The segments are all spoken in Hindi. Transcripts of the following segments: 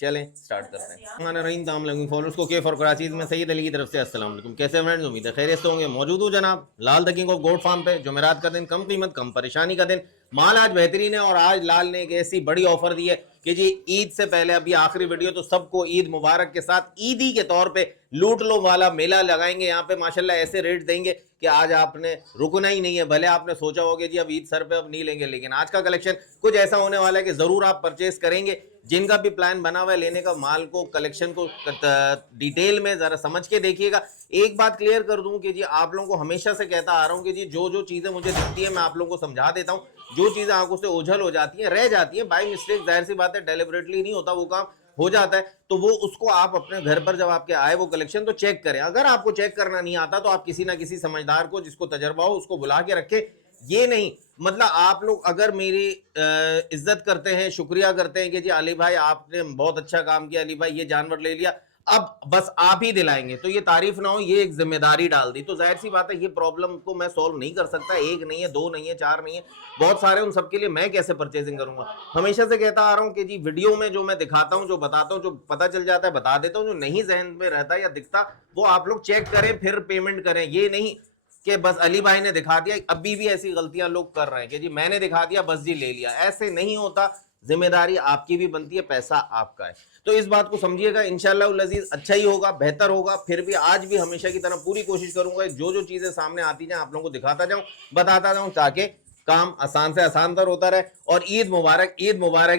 चलें स्टार्ट करते हैं। रहीम ताम लगी फॉलोअर्स को के फॉर कराची में सैयद अली की तरफ से अस्सलाम वालेकुम। कैसे फ्रेंड्स, उम्मीद है खैरियत से होंगे। मौजूद हूँ जनाब Lal the king of goat farm पे। जुमेरात का दिन, कम कीमत कम परेशानी का दिन। माल आज बेहतरीन है और आज लाल ने एक ऐसी बड़ी ऑफर दी है कि जी ईद से पहले, अभी आखिरी वीडियो तो सबको ईद मुबारक के साथ ईदी के तौर पे लूट लो वाला मेला लगाएंगे। यहाँ पे माशाल्लाह ऐसे रेट देंगे कि आज आपने रुकना ही नहीं है। भले आपने सोचा होगा जी अब ईद सर पे अब नहीं लेंगे, लेकिन आज का कलेक्शन कुछ ऐसा होने वाला है कि जरूर आप परचेस करेंगे। जिनका भी प्लान बना हुआ है लेने का, माल को, कलेक्शन को डिटेल में जरा समझ के देखिएगा। एक बात क्लियर कर दूं कि जी आप लोगों को हमेशा से कहता आ रहा हूं कि जी जो जो चीजें मुझे दिखती है मैं आप लोगों को समझा देता हूं। जो चीजें आंखों से ओझल हो जाती हैं, रह जाती हैं बाय मिस्टेक, जाहिर सी बात है, डेलिबरेटली नहीं होता वो काम, हो जाता है, तो वो उसको आप अपने घर पर जब आपके आए वो कलेक्शन तो चेक करें। अगर आपको चेक करना नहीं आता तो आप किसी ना किसी समझदार को, जिसको तजर्बा हो, उसको बुला के रखें। ये नहीं मतलब आप लोग अगर मेरी इज्जत करते हैं, शुक्रिया करते हैं कि जी अली भाई आपने बहुत अच्छा काम किया, अली भाई ये जानवर ले लिया, अब बस आप ही दिलाएंगे, तो ये तारीफ ना हो, ये एक जिम्मेदारी डाल दी, तो जाहिर सी बात है ये प्रॉब्लम को मैं सॉल्व नहीं कर सकता। एक नहीं है, दो नहीं है, चार नहीं है, बहुत सारे, उन सबके लिए मैं कैसे परचेजिंग करूंगा। हमेशा से कहता आ रहा हूं कि जी वीडियो में जो मैं दिखाता हूं, जो बताता हूं, जो पता चल जाता है बता देता हूं, जो नहीं जहन में रहता या दिखता वो आप लोग चेक करें फिर पेमेंट करें। ये नहीं कि बस अली भाई ने दिखा दिया। अभी भी ऐसी गलतियां लोग कर रहे हैं कि जी मैंने दिखा दिया बस जी ले लिया। ऐसे नहीं होता, जिम्मेदारी आपकी भी बनती है, पैसा आपका है, तो इस बात को समझिएगा। इंशाअल्लाह उल अजीज अच्छा ही होगा, बेहतर होगा। फिर भी आज भी हमेशा की तरह पूरी कोशिश करूंगा जो जो चीजें सामने आती जाए आप लोगों को दिखाता जाऊं, बताता जाऊं, ताकि काम आसान से आसान तर होता रहे और ईद मुबारक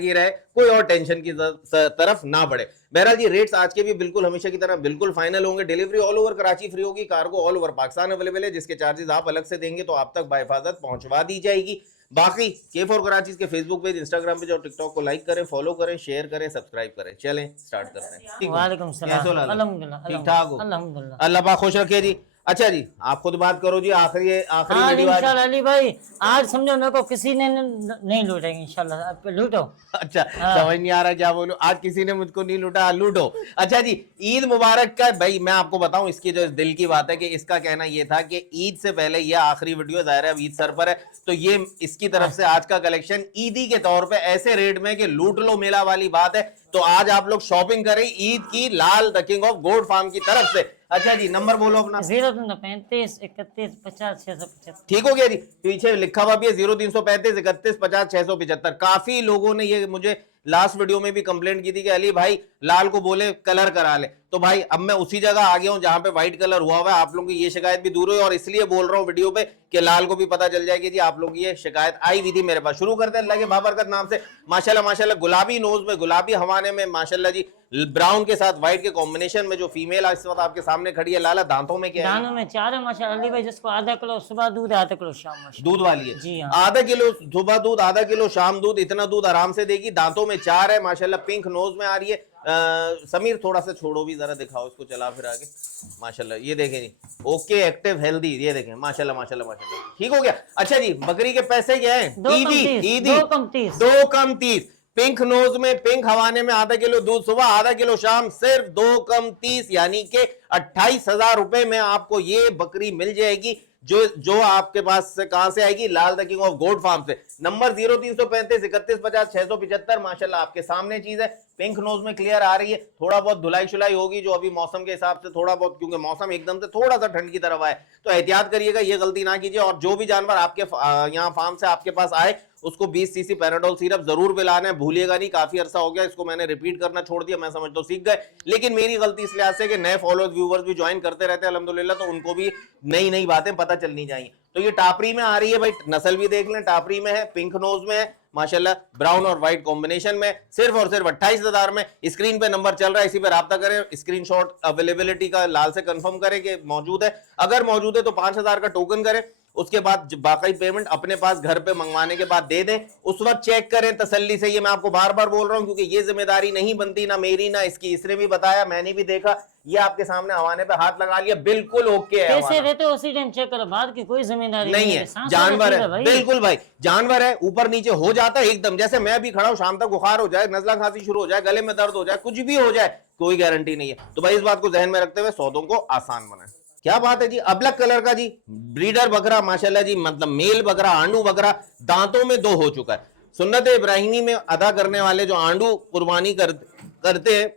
ही रहे, कोई और टेंशन की तरफ ना बढ़े। बहरहाल जी रेट्स आज के भी बिल्कुल हमेशा की तरह बिल्कुल फाइनल होंगे। Delivery all over Karachi free होगी, cargo all over Pakistan available है, जिसके चार्जेस आप अलग से देंगे तो आप तक बाहिफाजत पहुंचवा दी जाएगी। बाकी के फॉर कराची के फेसबुक पेज, इंस्टाग्राम पेज और टिकटॉक को लाइक करें, फॉलो करें, शेयर करें, सब्सक्राइब करें। चलें स्टार्ट करते हैं। वालेकुम सलाम। अल्हम्दुलिल्लाह, ठीक ठाक हो? अल्हम्दुलिल्लाह। अल्लाह पाक खुश रखे जी। अच्छा जी आप खुद बात करो जी। आखिरी हाँ वीडियो इंशाल्लाह अली भाई, आज समझो मेरे को किसी ने नहीं लूटेंगे इंशाल्लाह। आप लूटो। अच्छा हाँ। समझ नहीं आ रहा क्या बोलूं। आज किसी ने मुझको नहीं लूटा, लूटो। अच्छा जी ईद मुबारक का भाई मैं आपको बताऊं, इसकी जो दिल की बात है कि इसका कहना ये था कि ईद से पहले ये आखिरी वीडियो, जाहिर है ईद सर पर है, तो ये इसकी तरफ से आज का कलेक्शन ईदी के तौर पे ऐसे रेट में कि लूट लो मेला वाली बात है। तो आज आप लोग शॉपिंग करें ईद की Lal the king of goat farm की तरफ से। अच्छा जी नंबर बोलो अपना। 0335 31 50 675। ठीक हो गया जी, पीछे लिखा हुआ भी है 0335 31 50 675। काफी लोगों ने ये मुझे लास्ट वीडियो में भी कंप्लेंट की थी कि अली भाई लाल को बोले कलर करा ले, तो भाई अब मैं उसी जगह आ गया हूं जहां पे व्हाइट कलर हुआ हुआ है। आप लोगों की ये शिकायत भी दूर हुई और इसलिए बोल रहा हूं वीडियो पे कि लाल को भी पता चल जाए कि जी आप लोगों की ये शिकायत आई हुई थी मेरे पास। शुरू करते हैं अल्लाह के बाबरकत नाम से। माशाल्लाह माशाल्लाह गुलाबी नोज में, गुलाबी हवाने में, माशाल्लाह जी ब्राउन के साथ व्हाइट के कॉम्बिनेशन में जो फीमेल इस वक्त आपके सामने खड़ी है, लाला दांतों में क्या है? दानों में 4 है माशाल्लाह अली भाई, जिसको आधा किलो सुबह दूध, आधा किलो शाम माशाल्लाह दूध वाली है। जी हाँ। आधा किलो सुबह दूध, आधा किलो शाम दूध, इतना दूध आराम से देगी। दांतों में 4 है माशाल्लाह, पिंक नोज में आ रही है। समीर थोड़ा सा छोड़ो भी, जरा दिखाओ इसको, चला फिर आगे। माशाल्लाह ये देखें जी, ओके एक्टिव हेल्दी, ये देखें माशाल्लाह माशाल्लाह माशाल्लाह। ठीक हो गया। अच्छा जी बकरी के पैसे क्या है? ईदी 2 कम 30। 2 कम 30। पिंक नोज में, पिंक हवाने में आधा किलो दूध सुबह, आधा किलो शाम, सिर्फ 2 कम 30, यानी कि 28,000 रुपए में आपको ये बकरी मिल जाएगी। जो आपके पास से कहां से आएगी? Lal the king of goat farm से। नंबर 0335 31 50 675। माशाल्लाह आपके सामने चीज है, पिंक नोज में क्लियर आ रही है। थोड़ा बहुत धुलाई शुलाई होगी जो अभी मौसम के हिसाब से थोड़ा बहुत, क्योंकि मौसम एकदम से थोड़ा सा ठंड की तरफ आए तो एहतियात करिएगा, ये गलती ना कीजिए। और जो भी जानवर आपके यहाँ फार्म से आपके पास आए उसको 20 सीसी पैराडोल सिरप जरूर पिलाना है, भूलिएगा नहीं। काफी अरसा हो गया इसको मैंने रिपीट करना छोड़ दिया, मैं समझता हूं सीख गए, लेकिन मेरी गलती इस लिहाज से कि नए फॉलोअर्स व्यूवर्स भी ज्वाइन करते रहते हैं अल्हम्दुलिल्लाह, तो उनको भी नई नई बातें पता चलनी चाहिए। तो ये टापरी में आ रही है भाई, नस्ल भी देख लें, टापरी में है, पिंक नोज में है माशाल्लाह, ब्राउन और व्हाइट कॉम्बिनेशन में, सिर्फ और सिर्फ 28,000 में। स्क्रीन पे नंबर चल रहा है, इसी पे राब्ता करें। स्क्रीनशॉट अवेलेबिलिटी का लाल से कंफर्म करें कि मौजूद है, अगर मौजूद है तो 5,000 का टोकन करें। उसके बाद बाकी पेमेंट अपने पास घर पे मंगवाने के बाद दे दें। उस वक्त चेक करें तसल्ली से, ये मैं आपको बार बार बोल रहा हूं क्योंकि ये जिम्मेदारी नहीं बनती ना मेरी ना इसकी। इसने भी बताया, मैंने भी देखा, ये आपके सामने हवाने पे हाथ लगा लिया, बिल्कुल ओके है। कैसे रहते हो उसी टाइम चेक करो, बाद की कोई जिम्मेदारी नहीं है, जानवर है, बिल्कुल भाई जानवर है, ऊपर नीचे हो जाता है एकदम। जैसे मैं भी खड़ा हूं, शाम तक बुखार हो जाए, नजला खांसी शुरू हो जाए, गले में दर्द हो जाए, कुछ भी हो जाए, कोई गारंटी नहीं है। तो भाई इस बात को जहन में रखते हुए सौदों को आसान बनाएं। क्या बात है जी, अबलक कलर का जी ब्रीडर बकरा माशाल्लाह जी, मतलब मेल बकरा, आंडू बकरा, दांतों में 2 हो चुका है। सुन्नत इब्राहिमी में अदा करने वाले जो आंडू कुर्बानी करते हैं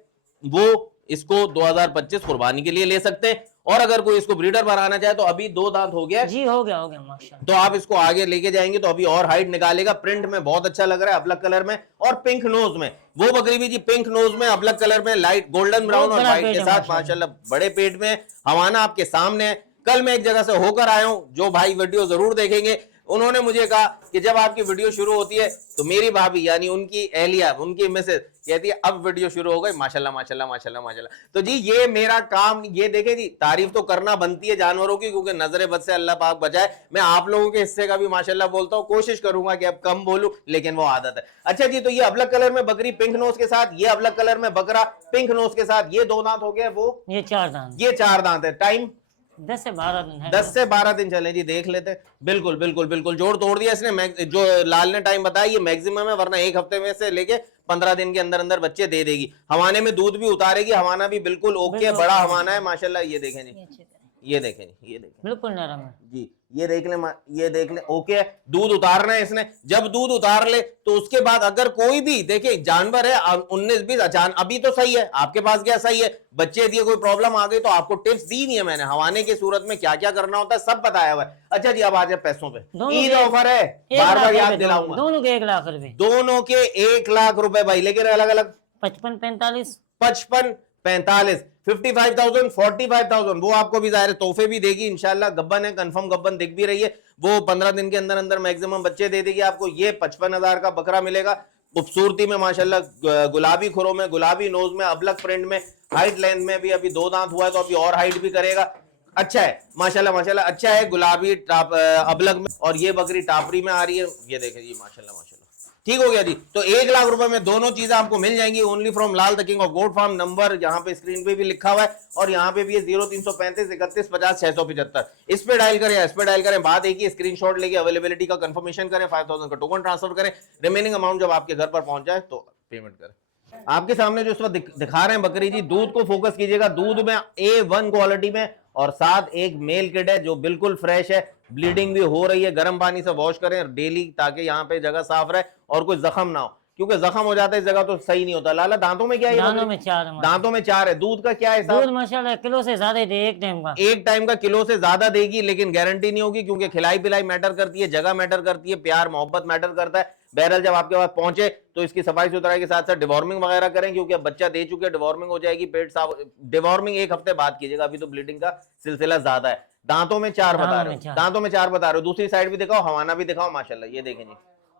वो इसको 2025 कुर्बानी के लिए ले सकते हैं। और अगर कोई इसको ब्रीडर बनाना चाहे तो अभी 2 दांत हो गया जी, हो गया माशाल्लाह। तो आप इसको आगे लेके जाएंगे तो अभी और हाइट निकालेगा। प्रिंट में बहुत अच्छा लग रहा है, अबलक कलर में और पिंक नोज में। वो बकरी भी जी पिंक नोज में, अबलक कलर में, लाइट गोल्डन ब्राउन और व्हाइट के साथ माशाल्लाह बड़े पेट में। हवाना आपके सामने है। कल मैं एक जगह से होकर आया हूं, जो भाई वीडियो जरूर देखेंगे उन्होंने मुझे कहा कि जब आपकी वीडियो शुरू होती है तो मेरी भाभी यानी उनकी एहलिया, उनकी मिसेज कहती है अब वीडियो शुरू हो गई, माशाल्लाह माशाल्लाह माशाल्लाह माशाल्लाह। तो जी ये मेरा काम, ये देखे जी तारीफ तो करना बनती है जानवरों की, क्योंकि नजरे बद से अल्लाह पाक बचाए। मैं आप लोगों के हिस्से का भी माशाल्लाह बोलता हूँ, कोशिश करूंगा कि अब कम बोलूं, लेकिन वो आदत है। अच्छा जी, तो ये अबलक कलर में बकरी पिंक नोज के साथ, ये अबलक कलर में बकरा पिंक नोज के साथ, ये 2 दांत हो गया, वो ये 4 दांत, ये 4 दांत है। टाइम 10 से 12 दिन है। 10 से 12 दिन चले जी, देख लेते। बिल्कुल बिल्कुल बिल्कुल जोड़ तोड़ दिया इसने। जो लाल ने टाइम बताया ये मैक्सिमम है, वरना 1 हफ्ते में से लेके 15 दिन के अंदर अंदर बच्चे दे देगी। हवाने में दूध भी उतारेगी, हवाना भी बिल्कुल ओके, बड़ा हवाना है माशाल्लाह। ये देखें जी, ये देखें जी, ये देखें, बिल्कुल नरम है जी, ये देख ले, ये देख ले, ओके है। दूध उतारना है इसने। जब दूध उतार ले तो उसके बाद अगर कोई भी देखिए जानवर है 19-20 अचानक, अभी तो सही है, आपके पास गया सही है, बच्चे दिए, कोई प्रॉब्लम आ गई तो आपको टिप्स दी नहीं है मैंने, हवाने की सूरत में क्या क्या करना होता है सब बताया हुआ है। अच्छा जी, अब आ जाए पैसों पे। ईद ऑफर है, बार बार याद दिलाऊंगा, दोनों के 1 लाख रुपए, दोनों के 1 लाख रुपए भाई, लेकिन अलग अलग 55-45 55-45 55,000 45,000 वो आपको भी जाहिर तोहफे भी देगी इंशाल्लाह। गब्बन है, कंफर्म गब्बन दिख भी रही है, वो 15 दिन के अंदर अंदर मैक्सिमम बच्चे दे देगी आपको। ये 55,000 का बकरा मिलेगा, खूबसूरती में माशाल्लाह, गुलाबी खुरों में, गुलाबी नोज में, अबलक प्रिंट में, हाइट लेंथ में भी अभी 2 दांत हुआ है तो अभी और हाइट भी करेगा। अच्छा है माशाल्लाह माशाल्लाह, अच्छा है, गुलाबी अबलक में, और ये बकरी टापरी में आ रही है, ये देखें जी माशाल्लाह माशाल्लाह, ठीक हो गया जी। तो 1 लाख रुपए में दोनों चीजें आपको मिल जाएंगी only from Lal the king of goat farm. Number यहाँ पे स्क्रीन पे भी लिखा हुआ है और यहाँ पे भी है 0335 31 50 675। इस पे डायल करें या इस पे डायल करें, बात एक ही, स्क्रीनशॉट लेके अवेलेबिलिटी का कंफर्मेशन करें, 5,000 का टोकन ट्रांसफर करें, रिमेनिंग अमाउंट जब आपके घर पर पहुंच जाए तो पेमेंट करें। आपके सामने जो इस वक्त दिखा रहे हैं बकरी जी, दूध को फोकस कीजिएगा, दूध में A1 क्वालिटी में, और साथ एक मेल किड है जो बिल्कुल फ्रेश है, ब्लीडिंग भी हो रही है, गर्म पानी से वॉश करें डेली ताकि यहाँ पे जगह साफ रहे और कोई जख्म ना हो, क्योंकि जख्म हो जाता है इस जगह तो सही नहीं होता। लाला दांतों में क्या है? दांतों में 4 है, दांतों में 4 है। दूध का क्या है? दूध माशाल्लाह किलो से ज्यादा दे, एक टाइम का किलो से ज्यादा देगी, लेकिन गारंटी नहीं होगी, क्योंकि खिलाई पिलाई मैटर करती है, जगह मैटर करती है, प्यार मोहब्बत मैटर करता है। बहरहाल जब आपके पास पहुंचे तो इसकी सफाई सुथराई के साथ साथ डिवॉर्मिंग वगैरह करें, क्योंकि अब बच्चा दे चुके, डिवॉर्मिंग हो जाएगी, पेट साफ। डिवॉर्मिंग 1 हफ्ते बाद कीजिएगा, अभी तो ब्लीडिंग का सिलसिला ज्यादा है। दांतों में 4 बता रहे हो, दांतों में 4 बता रहे हो। दूसरी साइड भी दिखाओ, हवाना भी दिखाओ माशाल्लाह, ये देखें जी,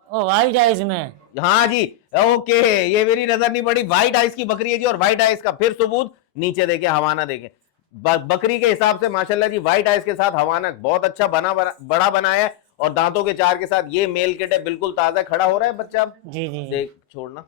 ओ व्हाइट आइज में, हाँ जी, ओके, ये मेरी नजर नहीं पड़ी, व्हाइट आइस की बकरी है जी, और व्हाइट आइस का फिर सबूत नीचे देखे, हवाना देखें। बकरी के हिसाब से माशाल्लाह जी व्हाइट आइस के साथ हवाना बहुत अच्छा बड़ा बनाया है, और दांतों के 4 के साथ ये मेल किट है, बिल्कुल ताजा खड़ा हो रहा है बच्चा। जी जी, देख छोड़ना,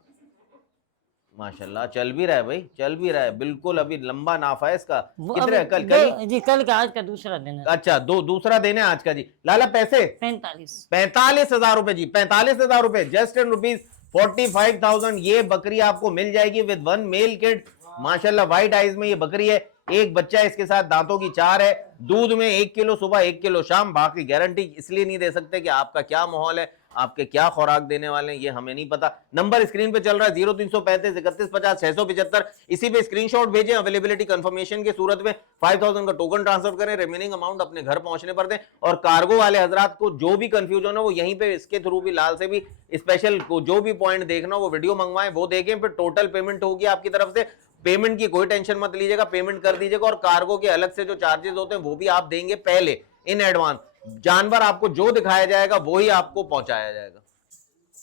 माशाल्लाह चल भी रहा है भाई, चल भी रहा है बिल्कुल। अभी लंबा नाफा है इसका। कितने कल का, आज का दूसरा दिन है। अच्छा, दूसरा दिन है आज का जी। लाला पैसे 45,000 रुपए जी, 45,000 रुपए, जस्ट इन रुपीज 45,000 ये बकरी आपको मिल जाएगी विद 1 मेल किट। माशाल्लाह व्हाइट आइज में ये बकरी है, एक बच्चा इसके साथ, दांतों की 4 है, दूध में 1 किलो सुबह 1 किलो शाम। बाकी गारंटी इसलिए नहीं दे सकते कि आपका क्या माहौल है, आपके क्या खुराक देने वाले हैं, ये हमें नहीं पता। नंबर स्क्रीन पे चल रहा है 0335 31 50 675, इसी पे स्क्रीनशॉट भेजें, अवेलेबिलिटी कंफर्मेशन की सूरत में 5,000 का टोकन ट्रांसफर करें, रिमेनिंग अमाउंट अपने घर पहुंचने पर दें। और कार्गो वाले हजरात को जो भी कंफ्यूजन हो वो यहीं पे इसके थ्रू भी, लाल से भी स्पेशल को जो भी पॉइंट देखना हो वो वीडियो मंगवाएं, वो देखें, फिर टोटल पेमेंट होगी आपकी तरफ से। पेमेंट की कोई टेंशन मत लीजिएगा, पेमेंट कर दीजिएगा, और कार्गो के अलग से जो चार्जेस होते हैं वो भी आप देंगे पहले इन एडवांस। जानवर आपको जो दिखाया जाएगा वो ही आपको पहुंचाया जाएगा।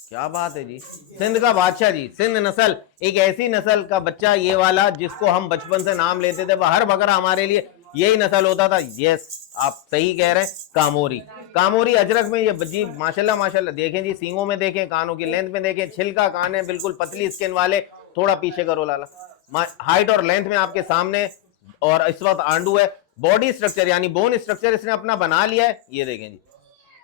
क्या बात है जी, सिंध का बादशाह जी, सिंध नस्ल, एक ऐसी नस्ल का बच्चा ये वाला जिसको हम बचपन से नाम लेते थे, हर बकरा हमारे लिए यही नस्ल होता था। यस, आप सही कह रहे हैं, कामोरी। कामोरी अजरक में ये जी माशाल्लाह माशाल्लाह, देखें जी, सींगों में देखें, कानों की लेंथ में देखें, छिलका कान है, बिल्कुल पतली स्किन वाले। थोड़ा पीछे करो लाला, हाइट और लेंथ में आपके सामने, और इस वक्त आंडू है। बॉडी स्ट्रक्चर यानी बोन स्ट्रक्चर इसने अपना बना लिया है, ये देखें जी,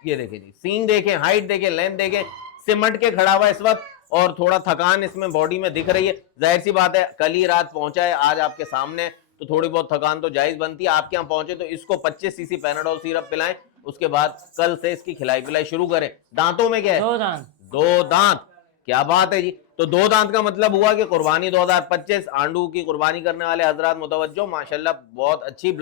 ये देखें जी, सींग देखें, हाइट देखें, लेंथ देखें, सिमट के खड़ा हुआ इस वक्त, और थोड़ा थकान इसमें बॉडी में दिख रही है। जाहिर सी बात है, कल ही रात पहुंचा है, आज आपके सामने, तो थोड़ी बहुत थकान तो जायज बनती है। आपके यहाँ पहुंचे तो इसको 25 सीसी पैनाडोल सिरप पिलाएं, उसके बाद कल से इसकी खिलाई पिलाई शुरू करें। दांतों में क्या है? 2 दांत, 2 दांत, क्या बात है जी। तो 2 दांत का मतलब हुआ कि कुर्बानी 2025 आंडू की कुर्बानी करने वाले हजरात मुतवज्जो, माशाल्लाह बहुत अच्छी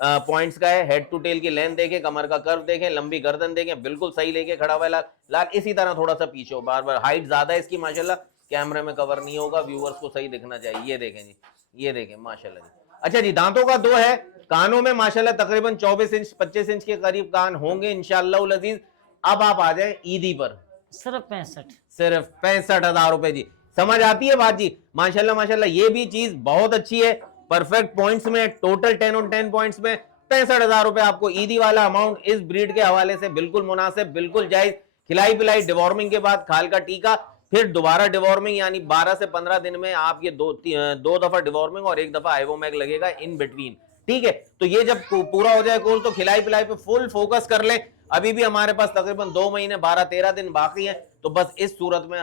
पॉइंट्स का है। हेड टू टेल की लेंथ देखें, कमर का कर्व देखें, लंबी गर्दन देखें, बिल्कुल सही लेके खड़ा हुआ है लाल। लाल इसी तरह थोड़ा सा पीछे हो, बार बार हाइट ज्यादा है इसकी माशाल्लाह, कैमरे में कवर नहीं होगा, व्यूअर्स को सही दिखना चाहिए। ये देखें जी, ये देखें माशाल्लाह जी। अच्छा जी, दांतों का 2 है, कानों में माशाल्लाह तकरीबन 24 इंच 25 इंच के करीब कान होंगे इंशाअल्लाह उल अजीज। अब आप आ जाए ईदी पर, सिर्फ 65। सिर्फ 65,000 रुपए जी। समझ आती है बात जी? माशाल्लाह माशाल्लाह, ये भी चीज बहुत अच्छी है, परफेक्ट पॉइंट्स में, टोटल 10 on 10 पॉइंट्स में 65,000 रुपए आपको ईदी वाला अमाउंट इस ब्रीड के हवाले से बिल्कुल मुनासिब, बिल्कुल जायज। खिलाई पिलाई, डिवॉर्मिंग के बाद खाल का टीका, फिर दोबारा डिवॉर्मिंग, यानी 12 से 15 दिन में आप ये दो दफा डिवॉर्मिंग और एक दफा आइवोमैग लगेगा इन बिटवीन। ठीक है, तो ये जब पूरा हो जाए कोर्स तो खिलाई पिलाई पे फुल फोकस कर ले। अभी भी हमारे पास तकरीबन 2 महीने 12-13 दिन बाकी है, तो बस इस सूरत में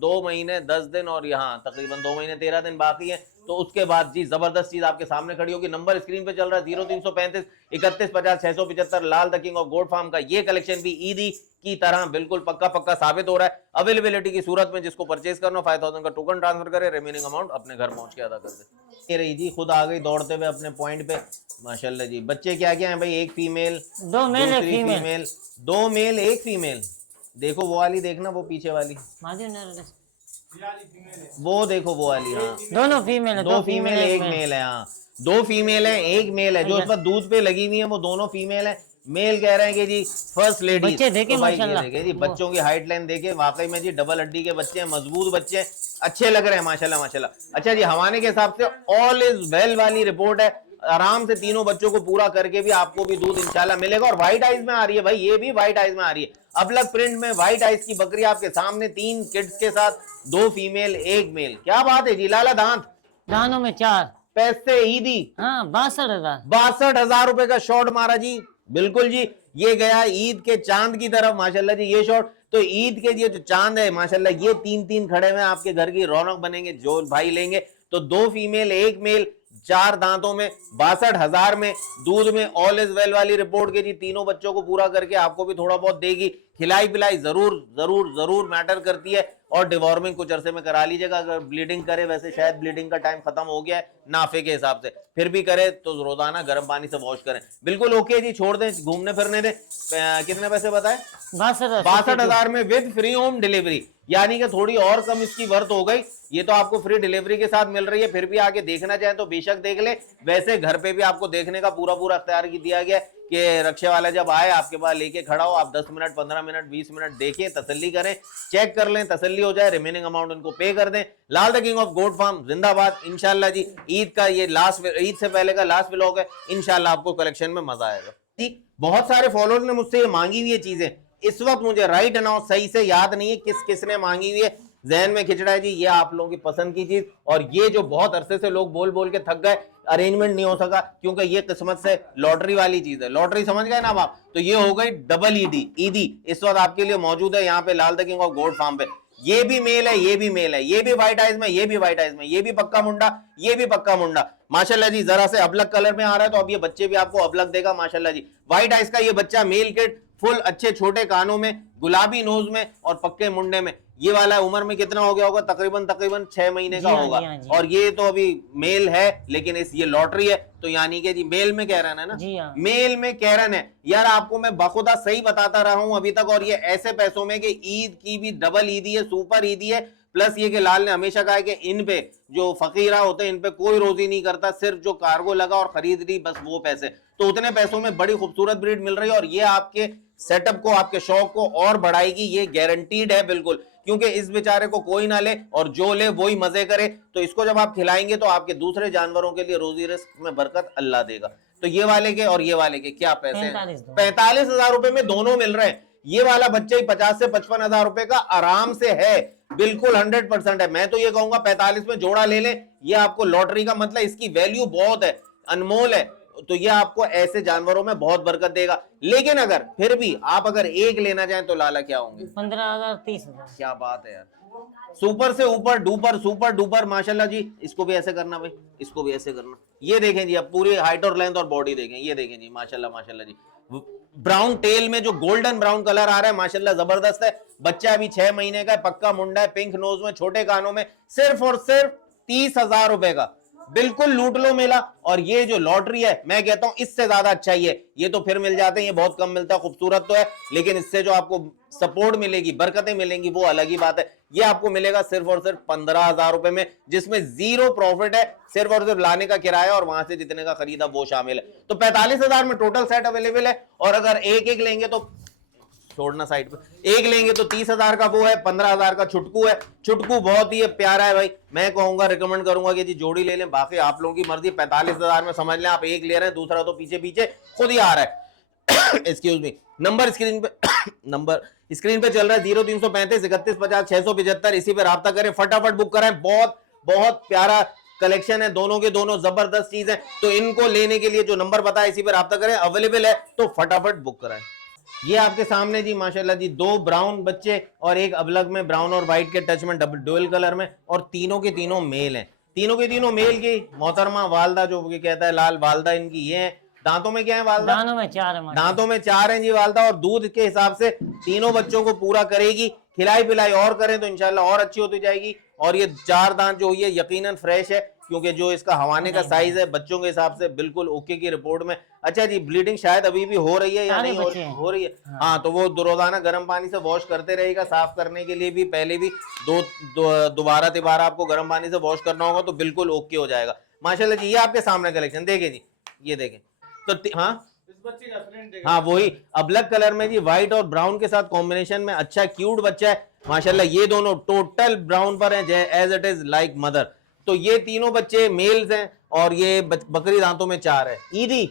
2 महीने 10 दिन और यहाँ तकरीबन 2 महीने 13 दिन बाकी है, तो उसके बाद जी जबरदस्त चीज आपके सामने खड़ी होगी। नंबर स्क्रीन पे चल रहा है 0335 31 50 675। Lal the king of goat farm का ये कलेक्शन भी ईदी की तरह बिल्कुल पक्का पक्का साबित हो रहा है। अवेलेबिलिटी की सूरत में जिसको परचेज करना 5000 का टोकन ट्रांसफर करे, रिमेनिंग अमाउंट अपने घर पहुंच के अदा कर दे। ये रही जी, खुद आ गई दौड़ते हुए अपने पॉइंट पे माशाल्लाह जी। बच्चे क्या क्या है भाई? एक फीमेल, 2 मेल एक फीमेल। 2 male 1 female. देखो वो वाली, देखना वो पीछे वाली, वो देखो वो वाली, हाँ दोनों फीमेल है, 2 फीमेल 1 मेल है। हाँ 2 फीमेल है 1 मेल है, जो उस पर दूध पे लगी हुई है वो दोनों फीमेल है। मेल कह रहे हैं कि जी फर्स्ट लेडी। बच्चे देखे माशाल्लाह, देखे जी, बच्चों की हाइट लाइन देखे, वाकई में जी डबल हड्डी के बच्चे हैं, मजबूत बच्चे हैं, अच्छे लग रहे हैं माशाल्लाह माशाल्लाह। अच्छा जी, हवाने के हिसाब से ऑल इज वेल वाली रिपोर्ट है। आराम से तीनों बच्चों को पूरा करके भी आपको भी दूध इंशाल्लाह मिलेगा। और व्हाइट आइज में आ रही है भाई, ये भी व्हाइट आइज में आ रही है, अलग प्रिंट में व्हाइट आइज की बकरी आपके सामने, 3 किड्स के साथ, 2 फीमेल 1 मेल। क्या बात है जी लाला। दानों में 4 पैसे ईदी, हाँ 62,000। 62,000 रुपए का शॉट मारा जी, बिल्कुल जी। ये गया ईद के चांद की तरफ माशाल्लाह जी, ये शॉट। तो ईद के ये जो चांद है माशाल्लाह, ये 3-3 खड़े हुए आपके घर की रौनक बनेंगे जो भाई लेंगे। तो 2 फीमेल 1 मेल, 4 दांतों में, 62,000 में, दूध में ऑल इज वेल वाली रिपोर्ट के जी। तीनों बच्चों को पूरा करके आपको भी थोड़ा बहुत देगी। खिलाई पिलाई जरूर जरूर जरूर मैटर करती है। और डिवॉर्मिंग कुछ अरसे में करा लीजिएगा, अगर ब्लीडिंग करे, वैसे शायद ब्लीडिंग का टाइम खत्म हो गया है नाफे के हिसाब से, फिर भी करे तो रोजाना गर्म पानी से वॉश करें। बिल्कुल ओके जी, छोड़ दें, घूमने फिरने दें। कितने पैसे बताए? 62,000 में विद फ्री होम डिलीवरी, यानी कि थोड़ी और कम इसकी वर्थ हो गई। ये तो आपको फ्री डिलीवरी के साथ मिल रही है, फिर भी आगे देखना चाहे तो बेशक देख ले। वैसे घर पे भी आपको देखने का पूरा पूरा अख्तियार दिया गया कि रक्षा वाला जब आए आपके पास लेके खड़ा हो, आप 10 मिनट 15 मिनट 20 मिनट देखें, तसल्ली करें, चेक कर लें, तसल्ली हो जाए, रिमेनिंग अमाउंट उनको पे कर दें। Lal the king of goat farm जिंदाबाद। इंशाल्लाह जी ईद का ये लास्ट, ईद से पहले का लास्ट व्लॉग है, इंशाल्लाह आपको कलेक्शन में मजा आएगा जी। बहुत सारे फॉलोअर्स ने मुझसे ये मांगी हुई है चीजें, इस वक्त मुझे राइट नाउ सही से याद नहीं है किस किसने मांगी हुई है, जहन में खिंचड़ा है जी। ये आप लोगों की पसंद की चीज, और ये जो बहुत अरसे से लोग बोल बोल के थक गए, अरेंजमेंट नहीं हो सका, क्योंकि ये किस्मत से लॉटरी वाली चीज है। लॉटरी समझ गए ना आप? तो ये हो गई डबल ईदी। ईदी इस वक्त आपके लिए मौजूद है यहाँ पे Lal the king of goat farm पे। ये भी मेल है, ये भी मेल है, ये भी व्हाइट आइज में, ये भी व्हाइट आइज में, ये भी पक्का मुंडा, ये भी पक्का मुंडा माशाल्लाह जी। जरा से अबलग कलर में आ रहा है, तो अब ये बच्चे भी आपको अबलग देगा माशाल्लाह जी। व्हाइट आइज का ये बच्चा मेल किड, फुल अच्छे छोटे कानों में, गुलाबी नोज में और पक्के मुंडे में। ये वाला उम्र में कितना हो गया होगा? तकरीबन 6 महीने का होगा। और ये तो अभी मेल है, लेकिन ये लॉटरी है, तो यानी कि जी मेल में कह रहा है ना, मेल में कह रहा है यार। आपको मैं बखुदा सही बताता रहा हूं अभी तक, और ये ऐसे पैसों में कि ईद की भी डबल ईदी है, सुपर ईदी है। प्लस ये कि लाल ने हमेशा कहा है कि इन पे जो फकीरा होते हैं इन पे कोई रोजी नहीं करता, सिर्फ जो कार्गो लगा और खरीद ली बस वो पैसे। तो उतने पैसों में बड़ी खूबसूरत ब्रीड मिल रही है, और ये आपके सेटअप को, आपके शौक को और बढ़ाएगी, ये गारंटीड है बिल्कुल। क्योंकि इस बेचारे को कोई ना ले और जो ले वही मजे करे। तो इसको जब आप खिलाएंगे तो आपके दूसरे जानवरों के लिए रोजी रिस्क में बरकत अल्लाह देगा। तो ये वाले के और ये वाले के क्या पैसे? 45,000 रुपए में दोनों मिल रहे हैं। ये वाला बच्चा ही 50 से 55,000 रुपए का आराम से है, बिल्कुल 100% है। मैं तो ये कहूंगा 45 में जोड़ा ले लें, ये आपको लॉटरी का मतलब, इसकी वैल्यू बहुत है, अनमोल है। तो ये आपको ऐसे जानवरों में बहुत बरकत देगा। लेकिन अगर फिर भी आप अगर एक लेना चाहें तो लाला क्या होंगे? 15,000 30,000। क्या बात है यार, सुपर से ऊपर डुपर, सुपर डुपर माशाल्लाह जी। इसको भी ऐसे करना भाई, इसको भी ऐसे करना। ये देखें जी, अब पूरी हाइट और लेंथ और बॉडी देखें, ये देखें जी माशाल्लाह माशाल्लाह जी। ब्राउन टेल में जो गोल्डन ब्राउन कलर आ रहा है माशाल्लाह जबरदस्त है। बच्चा अभी 6 महीने का है, पक्का मुंडा है, पिंक नोज में, छोटे कानों में, सिर्फ और सिर्फ 30,000 रुपए का। बिल्कुल लूट लो मेला। और ये जो लॉटरी है मैं कहता हूं इससे ज्यादा अच्छा ही है। ये तो फिर मिल जाते हैं, ये बहुत कम मिलता है, खूबसूरत तो है, लेकिन इससे जो आपको सपोर्ट मिलेगी, बरकतें मिलेंगी, वो अलग ही बात है। ये आपको मिलेगा सिर्फ और सिर्फ 15,000 रुपए में, जिसमें जीरो प्रॉफिट है, सिर्फ और सिर्फ लाने का किराया और वहां से जितने का खरीदा वो शामिल है। तो 45,000 में टोटल सेट अवेलेबल है। और अगर एक एक लेंगे तो छोड़ना साइड पे, एक लेंगे तो 30,000 का वो है, 15,000 का छुटकू है। छुटकू बहुत ही प्यारा है भाई, मैं कहूंगा रिकमेंड करूंगा कि जी जोड़ी ले लें, बाकी आप लोगों की मर्जी। 45,000 में समझ लें आप एक ले रहे हैं, दूसरा तो पीछे पीछे खुद ही आ रहा है। Excuse me. नंबर स्क्रीन पे नंबर स्क्रीन पे चल रहा है 0335 31 50 675। इसी पे राब्ता करें, फटाफट बुक कराएं। बहुत बहुत प्यारा कलेक्शन है, दोनों के दोनों जबरदस्त चीज है। तो इनको लेने के लिए जो नंबर बताया इसी पे राब्ता करें, अवेलेबल है तो फटाफट बुक कराएं। ये आपके सामने जी माशाल्लाह जी 2 ब्राउन बच्चे और एक अबलग में ब्राउन और व्हाइट के टच में डुअल कलर में, और तीनों के तीनों मेल हैं। तीनों के तीनों मेल की मोहतरमा वालदा जो कहता है लाल वालदा इनकी ये है। दांतों में क्या है वालदा? दांतों में 4 है माशाल्लाह। दांतों में 4 हैं जी वालदा। और दूध के हिसाब से तीनों बच्चों को पूरा करेगी। खिलाई पिलाई और करें तो इंशाल्लाह और अच्छी होती जाएगी। और ये 4 दांत जो हुई है यकीनन फ्रेश है, क्योंकि जो इसका हवाने का साइज है बच्चों के हिसाब से बिल्कुल ओके की रिपोर्ट में। अच्छा जी, ब्लीडिंग शायद अभी भी हो रही है या नहीं हो रही है? हाँ, तो वो रोजाना गर्म पानी से वॉश करते रहेगा। साफ करने के लिए भी पहले भी दोबारा तिबारा आपको गर्म पानी से वॉश करना होगा, तो बिल्कुल ओके हो जाएगा माशाल्लाह जी। ये आपके सामने कलेक्शन देखें जी, ये देखें। तो हाँ, हाँ वही अबलग कलर में जी, व्हाइट और ब्राउन के साथ कॉम्बिनेशन में। अच्छा क्यूट बच्चा है माशाल्लाह। ये दोनों टोटल ब्राउन पर हैं as it is like mother. तो ये तीनों बच्चे मेल्स हैं और ये बकरी दांतों में 4 है। ईदी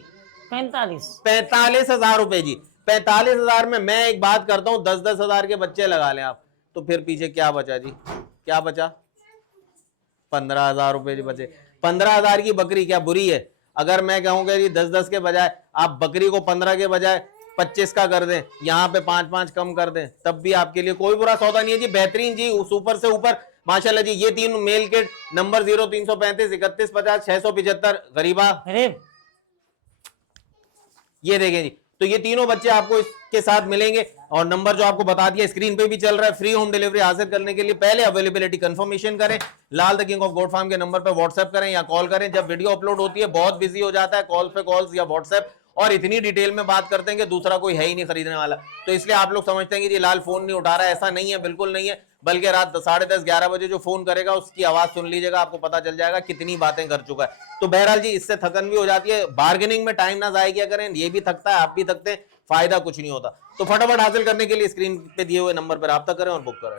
45,000 रुपए जी। 45,000 में मैं एक बात करता हूँ, 10,000 के बच्चे लगा लें आप, तो फिर पीछे क्या बचा जी? क्या बचा? 15,000 रुपए जी बचे। 15,000 की बकरी क्या बुरी है? अगर मैं कहूंगा जी 10-10 के बजाय आप बकरी को 15 के बजाय 25 का कर दें, यहाँ पे 5-5 कम कर दें, तब भी आपके लिए कोई बुरा सौदा नहीं है जी। बेहतरीन जी, ऊपर से ऊपर माशाल्लाह जी। ये 3 मेल के नंबर 0335 31 50 675 गरीबा, ये देखें जी। तो ये तीनों बच्चे आपको इसके साथ मिलेंगे। और नंबर जो आपको बता दिया स्क्रीन पे भी चल रहा है। फ्री होम डिलीवरी हासिल करने के लिए पहले अवेलेबिलिटी कंफर्मेशन करें, Lal the king of goat farm के नंबर पे व्हाट्सएप करें या कॉल करें। जब वीडियो अपलोड होती है बहुत बिजी हो जाता है कॉल पे कॉल्स या व्हाट्सएप, और इतनी डिटेल में बात करते हैं कि दूसरा कोई है ही नहीं खरीदने वाला। तो इसलिए आप लोग समझते हैं कि जी लाल फोन नहीं उठा रहा है, ऐसा नहीं है, बिल्कुल नहीं है। बल्कि रात 10:30 11 बजे जो फोन करेगा उसकी आवाज सुन लीजिएगा, आपको पता चल जाएगा कितनी बातें कर चुका है। तो बहरहाल जी, इससे थकन भी हो जाती है। बार्गेनिंग में टाइम ना जाया किया करें, ये भी थकता है, आप भी थकते हैं, फायदा कुछ नहीं होता। तो फटाफट हासिल करने के लिए स्क्रीन पे दिए हुए नंबर पर राब्ता करें और बुक करें।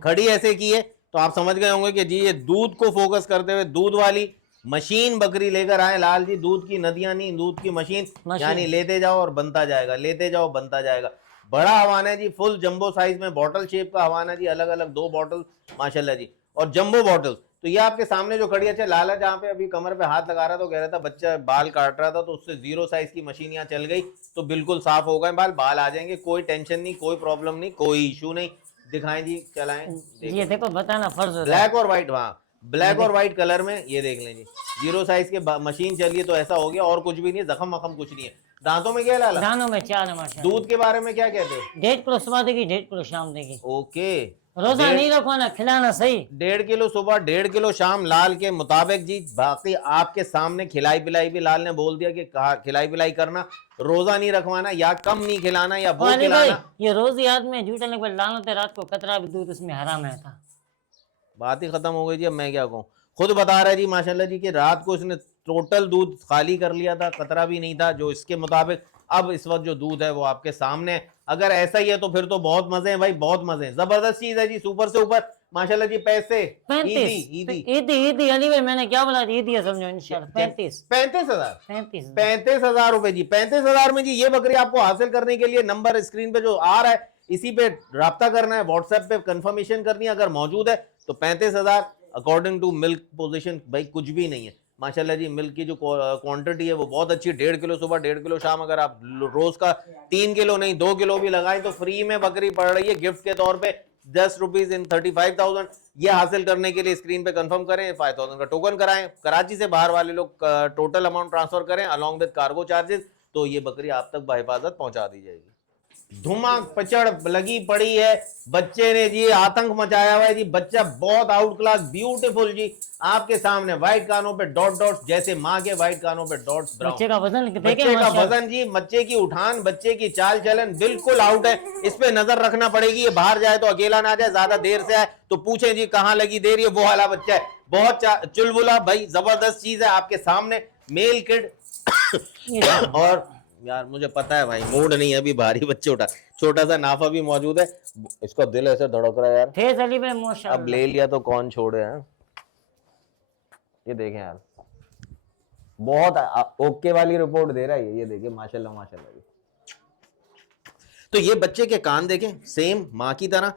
खड़ी ऐसे की है तो आप समझ गए होंगे कि जी ये दूध को फोकस करते हुए दूध वाली मशीन बकरी लेकर आए लाल जी। दूध की नदियां नहीं, दूध की मशीन, यानी लेते जाओ और बनता जाएगा, लेते जाओ बनता जाएगा। बड़ा हवाना है जी, फुल जंबो साइज में, बॉटल शेप का हवाना जी, अलग अलग 2 बॉटल माशाल्लाह जी, और जंबो बॉटल। तो ये आपके सामने जो खड़ी है, लाला जहाँ पे अभी कमर पे हाथ लगा रहा था, तो कह रहा था बच्चा बाल काट रहा था, तो उससे 0 साइज की मशीन यहाँ चल गई, तो बिल्कुल साफ हो गए बाल आ जाएंगे, कोई टेंशन नहीं, कोई प्रॉब्लम नहीं, कोई इशू नहीं। दिखाएं जी, चलाएं, ये देखो बताना फर्ज होता है। ब्लैक और व्हाइट, वहाँ ब्लैक और व्हाइट कलर में, ये देख लें जी। 0 साइज के मशीन चलिए तो ऐसा हो गया, और कुछ भी नहीं, जख्म वखम कुछ नहीं है। दांतों में क्या लाला? दानों में 4 है माशाल्लाह। दूध के बारे में क्या कहते हो? 1.5 किलो सुबह देगी, 1.5 किलो शाम देगी। ओके, रोजा नहीं रखवाना, खिलाना सही। 1.5 किलो सुबह, 1.5 किलो शाम, लाल के मुताबिक जी। बाकी आपके सामने खिलाई पिलाई भी लाल ने बोल दिया कि खिलाई पिलाई करना, रोजा नहीं रखवाना, या कम नहीं खिलाना या वो खिलाना। ये रोज याद में झूठा लगभग लानत है, रात को कतरा भी दूध उसमें हराम है था। बात ही खत्म हो गई जी। अब मैं क्या कहूँ, खुद बता रहा है जी माशाल्लाह जी कि रात को इसने टोटल दूध खाली कर लिया था, कतरा भी नहीं था जो इसके मुताबिक। अब इस वक्त जो दूध है वो आपके सामने। अगर ऐसा ही है तो फिर तो बहुत मजे हैं भाई, बहुत मजे हैं, जबरदस्त चीज है जी। सुपर से ऊपर माशाल्लाह जी। पैसे 35 अली भाई, मैंने क्या बोला, ईदी है समझो इंशाल्लाह। 35,000 रुपए जी। 35,000 में जी ये बकरी आपको हासिल करने के लिए नंबर स्क्रीन पे जो आ रहा है इसी पे राब्ता करना है, व्हाट्सएप पे कंफर्मेशन करनी है। अगर मौजूद है तो 35,000 अकॉर्डिंग टू मिल्क पोजीशन भाई कुछ भी नहीं है माशाल्लाह जी। मिल्क की जो क्वांटिटी है वो बहुत अच्छी, 1.5 किलो सुबह, 1.5 किलो शाम। अगर आप रोज का 3 किलो नहीं 2 किलो भी लगाएं तो फ्री में बकरी पड़ रही है गिफ्ट के तौर पे। 10 रुपीज इन 35,000। ये हासिल करने के लिए स्क्रीन पे कंफर्म करें, 5,000 का टोकन कराएं, कराची से बाहर वाले लोग टोटल अमाउंट ट्रांसफर करें अलॉन्ग विद कार्गो चार्जेस, तो ये बकरी आप तक बाहिफाजत पहुंचा दी जाएगी। धुमाक पचड़ लगी पड़ी है, बच्चे ने जी आतंक मचाया हुआ है जी, बच्चा बहुत आउट क्लास ब्यूटीफुल जी, आपके सामने व्हाइट कानों पे डॉट डॉट्स, जैसे माँ के व्हाइट कानों पे डॉट्स ब्राउन। बच्चे का वजन बच्चे का वजन जी, बच्चे की उठान, बच्चे की चाल चलन बिल्कुल आउट है, इस पे नजर रखना पड़ेगी। ये बाहर जाए तो अकेला ना जाए, ज्यादा देर से आए तो पूछे जी कहाँ लगी देर, ये वो वाला बच्चा है, बहुत चुलबुला भाई, जबरदस्त चीज है आपके सामने, मेल किड। और यार मुझे पता है भाई मूड नहीं है अभी, भारी बच्चे उठा, छोटा सा नाफा भी मौजूद है, इसका दिल ऐसे धड़क रहा है यार। फेस अली में माशाल्लाह, अब ले लिया तो कौन छोड़े हैं। ये देखें यार, बहुत ओके वाली रिपोर्ट दे रहा है ये देखिए, माशाल्लाह माशाल्लाह। तो ये बच्चे के कान देखें, सेम माँ की तरह,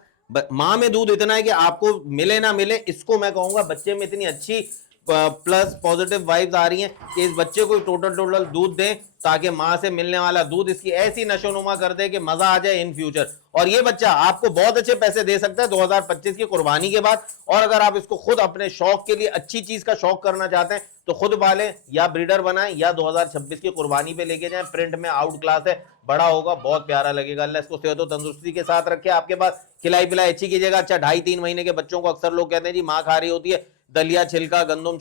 माँ में दूध इतना है कि आपको मिले ना मिले, इसको मैं कहूंगा बच्चे में इतनी अच्छी प्लस पॉजिटिव वाइब्स आ रही हैं कि इस बच्चे को टोटल दूध दें, ताकि माँ से मिलने वाला दूध इसकी ऐसी नशोनुमा कर दे कि मजा आ जाए इन फ्यूचर। और ये बच्चा आपको बहुत अच्छे पैसे दे सकता है 2025 की कुर्बानी के बाद। और अगर आप इसको खुद अपने शौक के लिए अच्छी चीज का शौक करना चाहते हैं तो खुद पालें या ब्रीडर बनाएं, या 2026 की कुर्बानी पे लेके जाएं। प्रिंट में आउट क्लास है, बड़ा होगा, बहुत प्यारा लगेगा। अल्लाह इसको सेहत और तंदुरुस्ती के साथ रखे आपके पास, खिलाई पिलाई अच्छी कीजिएगा। अच्छा 2.5-3 महीने के बच्चों को अक्सर लोग कहते हैं जी माँ खा रही होती है दलिया छिलका गंदम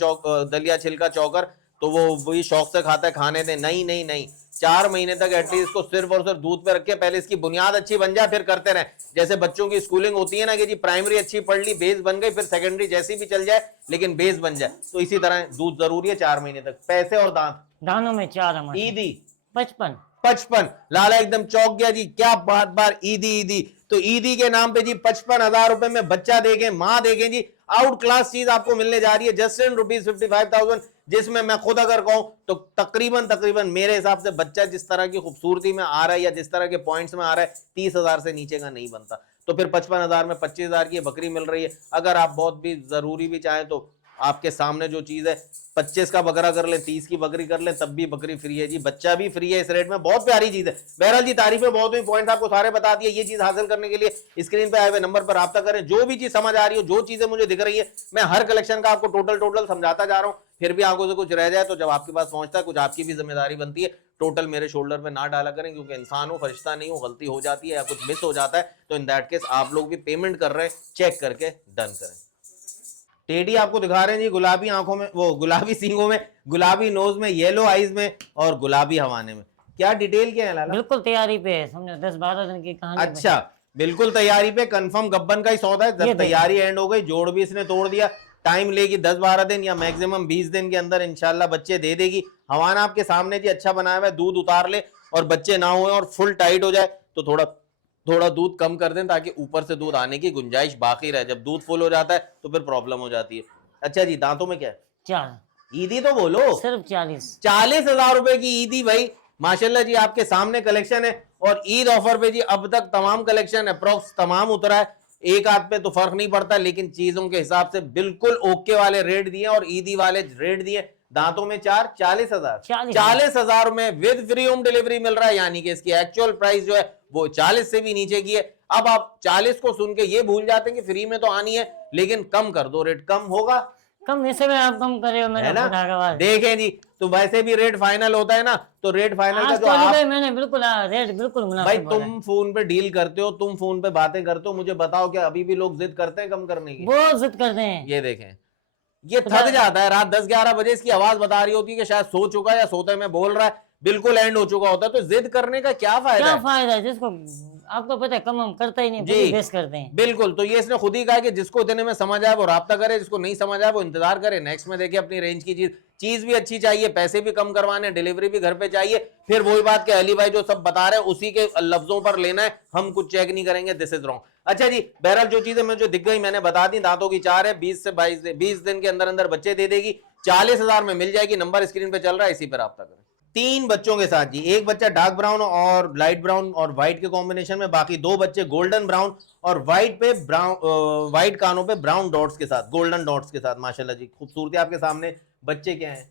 दलिया छिलका चौकर, तो वो वही शौक से खाता है, खाने दें। नहीं नहीं नहीं, 4 महीने तक एटलीस्ट इसको सिर्फ और सिर्फ दूध पे रखे, पहले इसकी बुनियाद अच्छी बन जाए, फिर करते रहे। जैसे बच्चों की स्कूलिंग होती है ना कि जी प्राइमरी अच्छी पढ़ ली, बेस बन गई, फिर सेकेंडरी जैसी भी चल जाए लेकिन बेस बन जाए, तो इसी तरह दूध जरूरी है 4 महीने तक। पैसे और दानों में 4 ईदी 55 लाला एकदम चौक गया जी, क्या बार ईदी ईदी, तो ईदी के नाम पे जी 55,000 रुपए में बच्चा देखें, माँ देखें जी, आउट क्लास चीज आपको मिलने जा रही है जस्ट इन रुपीज 55,000, जिसमें मैं खुद अगर कहूं तो तकरीबन मेरे हिसाब से बच्चा जिस तरह की खूबसूरती में आ रहा है या जिस तरह के पॉइंट्स में आ रहा है 30,000 से नीचे का नहीं बनता। तो फिर 55,000 में 25,000 की बकरी मिल रही है। अगर आप बहुत भी जरूरी भी चाहें तो आपके सामने जो चीज है 25 का बकरा कर ले, 30 की बकरी कर ले, तब भी बकरी फ्री है जी, बच्चा भी फ्री है इस रेट में, बहुत प्यारी चीज है। बहरहाल जी तारीफें बहुत हुई, पॉइंट आपको सारे बता दिए। ये चीज हासिल करने के लिए स्क्रीन पे आए हुए नंबर पर राब्ता करें। जो भी चीज समझ आ रही हो, जो चीजें मुझे दिख रही है, मैं हर कलेक्शन का आपको टोटल समझाता जा रहा हूँ, फिर भी आंखों से कुछ रह जाए तो जब आपके पास पहुंचता है कुछ आपकी भी जिम्मेदारी बनती है, टोटल मेरे शोल्डर पे ना डाला करें, क्योंकि इंसान हो, फरिश्ता नहीं हो, गलती हो जाती है या कुछ मिस हो जाता है तो इन दैट केस आप लोग भी पेमेंट कर रहे हैं, चेक करके डन करें। टेडी आपको दिखा रहे हैं जी, गुलाबी आंखों में, वो गुलाबी सींगों में, गुलाबी नोज में, येलो आईज में और गुलाबी हवाने में। क्या डिटेल क्या है लाला? बिल्कुल तैयारी पे है, समझो 10-12 दिन की कहानी। अच्छा बिल्कुल तैयारी पे, कंफर्म गब्बन का ही सौदा है। जब तैयारी एंड हो गई, जोड़ भी इसने तोड़ दिया, टाइम लेगी 10-12 दिन या मैक्सिमम 20 दिन के अंदर इंशाल्लाह बच्चे दे देगी। हवाना आपके सामने जी अच्छा बनाया हुआ है, दूध उतार ले और बच्चे ना हुए और फुल टाइट हो जाए तो थोड़ा दूध कम कर दें ताकि ऊपर से दूध आने की गुंजाइश बाकी रहे। जब दूध फुल हो जाता है तो फिर प्रॉब्लम हो जाती है। अच्छा जी दांतों में क्या है? 4 ईदी तो बोलो। सिर्फ 40,000 रुपए की ईदी भाई, माशाल्लाह जी आपके सामने कलेक्शन है। और ईद ऑफर पे जी अब तक तमाम कलेक्शन अप्रोक्स तमाम उतरा है, एक आध पे तो फर्क नहीं पड़ता, लेकिन चीजों के हिसाब से बिल्कुल ओके वाले रेट दिए और ईदी वाले रेट दिए। दांतों में 4, 40,000, 40,000 में विद फ्री होम डिलीवरी मिल रहा है, यानी कि इसकी एक्चुअल प्राइस जो है वो 40 से भी नीचे की है। अब आप 40 को सुन के ये भूल जाते हैं कि फ्री में तो आनी है, लेकिन कम कर दो, रेट कम होगा, कम ऐसे में आप कम करे हो, है ना? देखें जी, तो वैसे भी रेट फाइनल होता है ना, तो रेट फाइनल का जो आप मैंने बिल्कुल रेट बिल्कुल भाई तुम फोन पे डील करते हो, तुम फोन पे बातें करते हो, मुझे बताओ क्या अभी भी लोग जिद करते हैं कम करने की? वो जिद करते हैं। ये देखें, ये थक जाता है, रात 10-11 बजे इसकी आवाज बता रही होती है कि शायद सो चुका है या सोते में बोल रहा है, बिल्कुल एंड हो चुका होता है, तो जिद करने का क्या फायदा है? जिसको आपको पता है कम हम करता ही नहीं, पूरी बेस करते हैं। बिल्कुल, तो ये इसने खुद ही कहा कि जिसको इतने में समझ आए वो राब्ता करे, जिसको नहीं समझ आए वो इंतजार करे, नेक्स्ट में देखे अपनी रेंज की चीज भी अच्छी चाहिए, पैसे भी कम करवाने, डिलीवरी भी घर पे चाहिए। फिर वही बात कि अली भाई जो सब बता रहे हैं उसी के लफ्जों पर लेना है, हम कुछ चेक नहीं करेंगे, दिस इज रॉन्ग। अच्छा जी, बहरहाल जो चीजें मुझे दिख गई मैंने बता दी। दांतों की 4 है, 20 से 20 दिन के अंदर अंदर बच्चे दे देगी, 40,000 में मिल जाएगी। नंबर स्क्रीन पे चल रहा है, इसी पर राब्ता करें। 3 बच्चों के साथ जी, एक बच्चा डार्क ब्राउन और लाइट ब्राउन और व्हाइट के कॉम्बिनेशन में, बाकी 2 बच्चे गोल्डन ब्राउन और व्हाइट पे व्हाइट कानों पे ब्राउन डॉट्स के साथ, गोल्डन डॉट्स के साथ। माशाल्लाह जी खूबसूरती आपके सामने। बच्चे क्या हैं?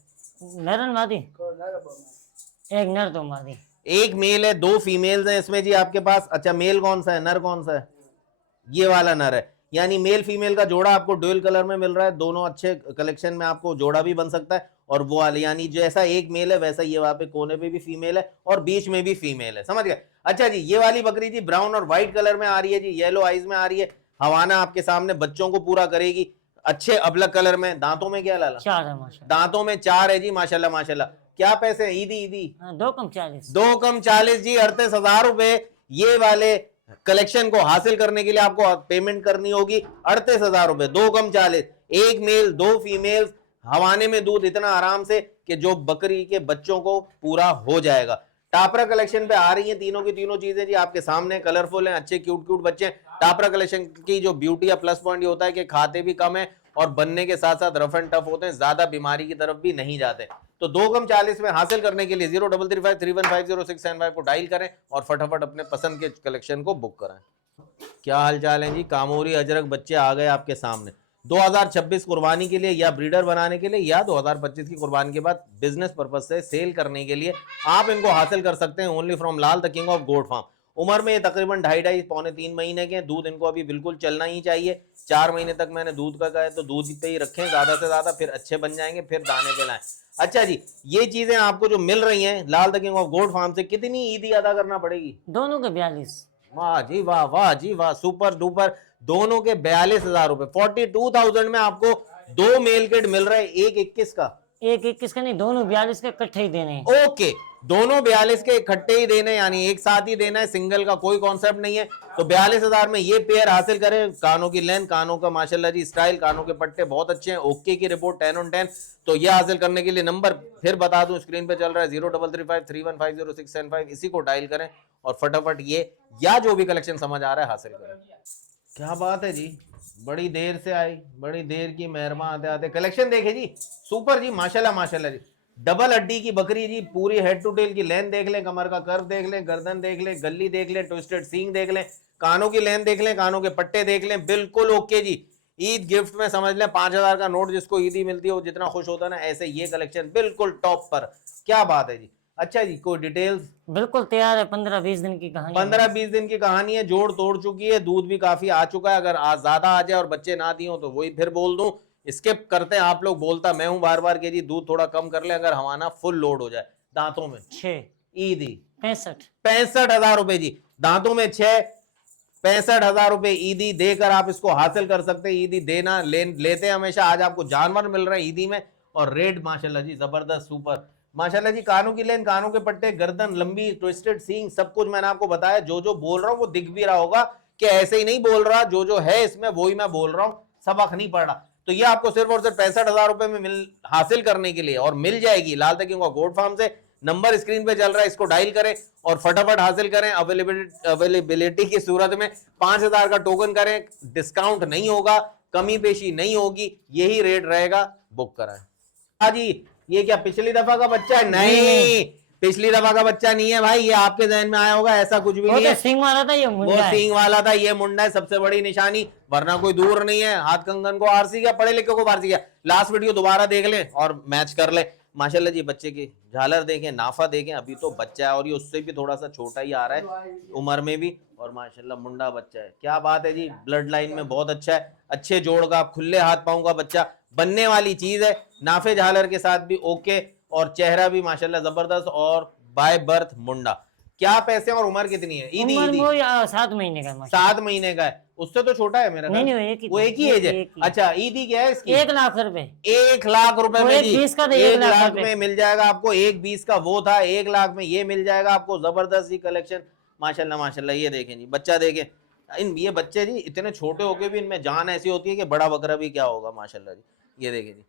नर मादी, एक नर 2 मादी, एक मेल है, 2 फीमेल्स हैं इसमें जी आपके पास। अच्छा मेल कौन सा है, नर कौन सा है? ये वाला नर है, यानी मेल फीमेल का जोड़ा आपको डुअल कलर में मिल रहा है, दोनों अच्छे कलेक्शन में आपको जोड़ा भी बन सकता है। और वो वाले यानी जैसा एक मेल है वैसा ये वहां पे कोने पे भी फीमेल है और बीच में भी फीमेल है, समझ गए। अच्छा जी, ये वाली बकरी जी ब्राउन और व्हाइट कलर में आ रही है जी, येलो आइज में आ रही है, हवाना आपके सामने बच्चों को पूरा करेगी, अच्छे अबलग कलर में। दांतों में क्या लाला? 4 है माशाल्लाह। दांतों में 4 है जी, माशाल्लाह माशाल्लाह। क्या पैसे हैं? ईदी ईदी 2 कम 40। 2 कम 40 जी, 38,000 रुपए। ये वाले कलेक्शन को हासिल करने के लिए आपको पेमेंट करनी होगी 38,000 रुपए, 2 कम 40, एक मेल 2 फीमेल, हवाने में दूध इतना आराम से कि जो बकरी के बच्चों को पूरा हो जाएगा। टापरा कलेक्शन पे आ रही हैं तीनों की तीनों चीजें जी, आपके सामने कलरफुल हैं, अच्छे क्यूट क्यूट बच्चे हैं। टापरा कलेक्शन की जो ब्यूटी या प्लस पॉइंट ये होता है कि खाते भी कम है और बनने के साथ साथ रफ एंड टफ होते हैं, ज्यादा बीमारी की तरफ भी नहीं जाते। तो 2 कम 40 में हासिल करने के लिए 0335315065 को डायल करें और फटाफट अपने पसंद के कलेक्शन को बुक करें। क्या हालचाल है जी? कामोरी अजरक बच्चे आ गए आपके सामने 2026 कुर्बानी के लिए या ब्रीडर बनाने के लिए या 2025 की कुर्बानी के बाद बिजनेस पर्पज से सेल करने के लिए आप इनको हासिल कर सकते हैं only from Lal the king of goat farm. उम्र में ये तकरीबन 2.5 पौने 3 महीने के, दूध इनको अभी बिल्कुल चलना ही चाहिए। 4 महीने तक मैंने दूध का कहा है तो दूध पे ही रखें ज्यादा से ज्यादा, फिर अच्छे बन जाएंगे, फिर दाने पे लाएं। अच्छा जी, ये चीजें आपको जो मिल रही हैं Lal the king of goat farm से, कितनी ईदी अदा करना पड़ेगी? दोनों के 42। वाह जी वाह, वाह जी वाह, सुपर डुपर। दोनों के 42,000 रुपए, 42,000 में आपको 2 मेल किट मिल रहे हैं, एक 21 का। एक 21 का नहीं, दोनों 42 के इकट्ठे ही देने हैं। ओके, दोनों 42 के इकट्ठे ही देने, यानी एक साथ ही देना है, सिंगल का कोई कॉन्सेप्ट नहीं है। तो 42,000 में ये पेयर हासिल करें। कानों की लेंथ, कानों का माशाल्लाह जी स्टाइल, कानों के पट्टे बहुत अच्छे हैं, ओके की रिपोर्ट 10 on 10। तो ये हासिल करने के लिए नंबर फिर बता दूं, स्क्रीन पे चल रहा है 0335315065, इसी को डायल करें और फटाफट ये या जो भी कलेक्शन समझ आ रहा है हासिल करें। क्या बात है जी, बड़ी देर से आई, बड़ी देर की मेहरबान आते आते कलेक्शन देखे जी, सुपर जी, माशाल्लाह माशाल्लाह जी। डबल हड्डी की बकरी जी, पूरी हेड टू टेल की लेंथ देख लें, कमर का कर्व देख लें, गर्दन देख लें, गल्ली देख लें, ट्विस्टेड सींग देख लें, कानों की लेंथ देख लें, कानों के पट्टे देख लें, बिल्कुल ओके जी। ईद गिफ्ट में समझ लें 5,000 का नोट जिसको ईदी मिलती है वो जितना खुश होता है ना, ऐसे ये कलेक्शन बिल्कुल टॉप पर। क्या बात है जी। अच्छा जी, कोई डिटेल्स? बिल्कुल तैयार है, 15-20 दिन की कहानी है। 15-20 दिन की कहानी है, जोड़ तोड़ चुकी है, दूध भी काफी आ चुका है। अगर आज ज्यादा आ जाए और बच्चे ना दिए हो तो वही फिर बोल दूं, स्किप करते हैं आप लोग, बोलता मैं हूं बार बार के जी दूध थोड़ा कम कर ले अगर हमारा फुल लोड हो जाए। दांतों में 6 ईदी 65 रुपए जी, दांतों में 6 65,000 रुपए ईदी देकर आप इसको हासिल कर सकते हैं। ईदी देना लेते हैं हमेशा, आज आपको जानवर मिल रहे हैं ईदी में, और रेट माशाल्लाह जी जबरदस्त सुपर माशाल्लाह जी। कानों की लेंथ, कानों के पट्टे, गर्दन लंबी, ट्विस्टेड सींग, सब कुछ मैंने आपको बताया। जो जो बोल रहा हूँ वो दिख भी रहा होगा कि ऐसे ही नहीं बोल रहा, जो जो है इसमें वही मैं बोल रहा हूँ, सबक नहीं पड़ रहा। तो ये आपको सिर्फ और सिर्फ 65,000 रुपए में हासिल करने के लिए और मिल जाएगी लाल तकिंग गोट फार्म से। नंबर स्क्रीन पे चल रहा है, इसको डायल करें और फटाफट हासिल करें। अवेलेबिलिटी की सूरत में 5,000 का टोकन करें, डिस्काउंट नहीं होगा, कमी पेशी नहीं होगी, यही रेट रहेगा, बुक कराएं। हाँ जी, ये क्या पिछली दफा का बच्चा है? नहीं, पिछली दफा का बच्चा नहीं है भाई, ये आपके जहन में आया होगा, ऐसा कुछ भी नहीं है। सींग वाला था, ये मुंडा वो है। सींग वाला था, ये मुंडा है, सबसे बड़ी निशानी, वरना कोई दूर नहीं है। हाथ कंगन को आरसी गया, पढ़े लिखे को आरसी गया। लास्ट वीडियो दोबारा देख लें और मैच कर ले। माशाल्लाह जी, बच्चे की झालर देखें, नाफा देखें, अभी तो बच्चा है और ये उससे भी थोड़ा सा छोटा ही आ रहा है उम्र में भी, और माशाल्लाह मुंडा बच्चा है। क्या बात है जी, ब्लड लाइन में बहुत अच्छा है, अच्छे जोड़ का, खुले हाथ पांव का बच्चा बनने वाली चीज है। नाफे झालर के साथ भी ओके, और चेहरा भी माशाल्लाह जबरदस्त, और बाय बर्थ मुंडा। क्या पैसे और उम्र कितनी है? ईदी उम्र ईदी वो 7 महीने का है। 7 महीने का है, उससे तो छोटा है मेरा। नहीं, वो एक ही एज है। अच्छा, ईदी क्या है इसकी? 1 लाख रुपए। 1 लाख रुपए में जी, 1 का 1 लाख में मिल जाएगा आपको। 1,20 का वो था, 1 लाख में ये मिल जाएगा आपको। जबरदस्त ही कलेक्शन, माशाल्लाह माशाल्लाह। ये देखें जी, बच्चा देखें, इन ये बच्चे जी इतने छोटे होके भी इनमें जान ऐसी होती है कि बड़ा बकरा भी क्या होगा, माशाल्लाह जी। ये देखें जी,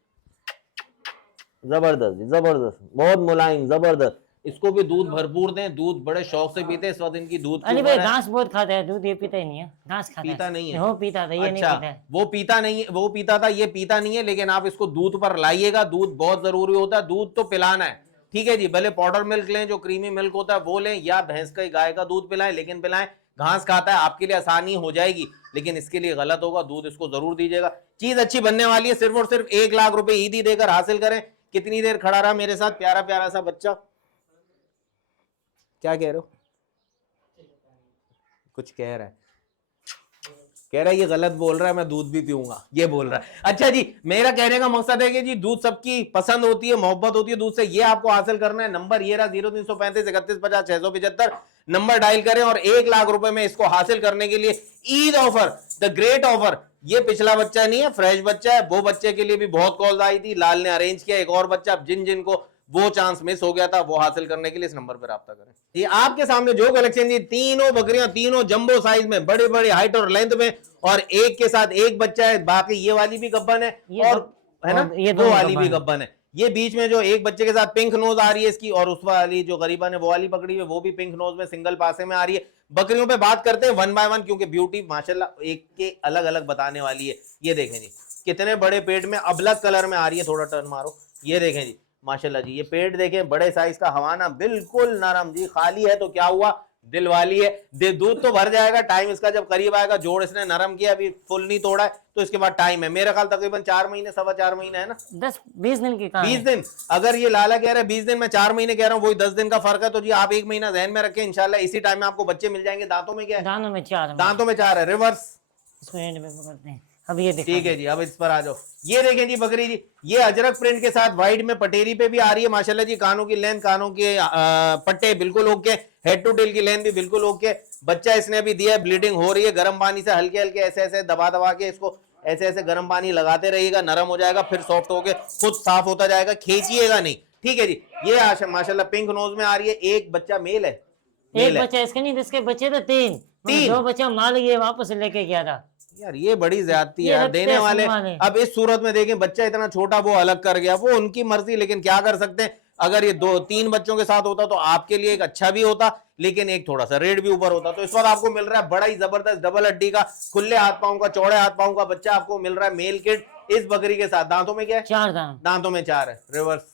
जबरदस्त जी, जबरदस्त, बहुत मुलायम, जबरदस्त। इसको भी दूध भरपूर दें, दूध बड़े शौक से पीते। इस वक्त इनकी दूध अली भाई घास बहुत खाता है, दूध ये पीता ही नहीं है। घास खाता पीता नहीं है, वो पीता था, ये नहीं अच्छा पीता है। वो पीता नहीं है, वो पीता था, ये पीता नहीं है। लेकिन आप इसको दूध पर लाइएगा, दूध बहुत जरूरी होता है, दूध तो पिलाना है, ठीक है जी। भले पाउडर मिल्क लें, जो क्रीमी मिल्क होता है वो लें, या भैंस का गाय का दूध पिलाएं, लेकिन पिलाएं। घास खाता है, आपके लिए आसानी हो जाएगी, लेकिन इसके लिए गलत होगा। दूध इसको जरूर दीजिएगा, चीज अच्छी बनने वाली है। सिर्फ और सिर्फ 1 लाख रुपए ईदी देकर हासिल करें। कितनी देर खड़ा रहा मेरे साथ प्यारा प्यारा सा बच्चा? क्या कह रहे हो? कुछ कह रहा है, कह रहा है ये गलत बोल रहा है, मैं दूध भी पीऊंगा, ये बोल रहा है। अच्छा जी, मेरा कहने का मकसद है कि जी दूध सबकी पसंद होती है, मोहब्बत होती है दूध से, ये आपको हासिल करना है। नंबर ये रहा 0335 31 50 675, नंबर डायल करें और 1 लाख रुपए में इसको हासिल करने के लिए Eid offer, the great offer. ये पिछला बच्चा नहीं है, फ्रेश बच्चा है, वो बच्चे के लिए भी बहुत कॉल्स आई थी, लाल ने अरेंज किया एक और बच्चा। जिन जिन को वो चांस मिस हो गया था वो हासिल करने के लिए इस नंबर पर राब्ता करें। ये आपके सामने जो कलेक्शन जी, तीनों बकरियां, तीनों जंबो साइज में, बड़े बड़े हाइट और लेंथ में, और एक के साथ एक बच्चा है। बाकी ये वाली भी गब्बन है और है ना, ये वो वाली भी गब्बन है। ये बीच में जो एक बच्चे के साथ पिंक नोज आ रही है इसकी, और उस वाली जो गरीबा ने वो वाली पकड़ी है वो भी पिंक नोज में सिंगल पासे में आ रही है। बकरियों पे बात करते हैं 1 बाय 1, क्योंकि ब्यूटी माशाल्लाह एक के अलग अलग बताने वाली है। ये देखें जी कितने बड़े पेट में, अबलग कलर में आ रही है, थोड़ा टर्न मारो, ये देखें जी माशाल्लाह जी। ये पेट देखें, बड़े साइज का, हवाना बिल्कुल नरम जी। खाली है तो क्या हुआ, दिल वाली है, दूध तो भर जाएगा। टाइम इसका जब करीब आएगा, जोड़ इसने नरम किया, अभी फुल नहीं तोड़ा है, तो इसके बाद टाइम है मेरा ख्याल तकरीबन 4 महीने, 4.25 महीने है ना, 10-20 दिन की काम 20 दिन। अगर ये लाला कह रहा है 20 दिन, मैं 4 महीने कह रहा हूँ, वही 10 दिन का फर्क है। तो जी आप 1 महीना ध्यान में रखें, इंशाल्लाह इसी टाइम में आपको बच्चे मिल जाएंगे। दांतों में क्या है, दानों में 4 दांतों में 4 है। रिवर्स इसको एंड में पकड़ते हैं। अब ये देखो, ठीक है जी, अब इस पर आ जाओ। ये देखें जी बकरी जी, ये अजरक प्रिंट के साथ व्हाइट में पटेरी पे भी आ रही है माशाल्लाह जी। कानों की लेंथ, कानों के पट्टे बिल्कुल ओके, हेड टू टेल की लेंथ भी बिल्कुल ओके। बच्चा इसने अभी दिया है, ब्लीडिंग हो रही है। गर्म पानी से हल्के हल्के ऐसे ऐसे दबा दबा के इसको ऐसे ऐसे गर्म पानी लगाते रहिएगा, नरम हो जाएगा, फिर सॉफ्ट होके खुद साफ होता जाएगा, खींचिएगा नहीं। ठीक है जी। ये माशाल्लाह पिंक नोज में आ रही है। एक बच्चा मेल है, एक बच्चा इसके नहीं, इसके बच्चे तो 3 2 बच्चा माल ये वापस लेके गया था यार। ये बड़ी ज्यादती है ये यार, देने वाले। वाले। अब इस सूरत में देखें, बच्चा इतना छोटा, वो अलग कर गया, वो उनकी मर्जी, लेकिन क्या कर सकते हैं। अगर ये 2-3 बच्चों के साथ होता तो आपके लिए एक अच्छा भी होता, लेकिन एक थोड़ा सा रेट भी ऊपर होता। तो इस वक्त आपको मिल रहा है बड़ा ही जबरदस्त डबल हड्डी का, खुले हाथ पांव का, चौड़े हाथ पांव का बच्चा आपको मिल रहा है, मेल किड इस बकरी के साथ। दांतों में क्या है, 4 दांत, दांतों में 4 है। रिवर्स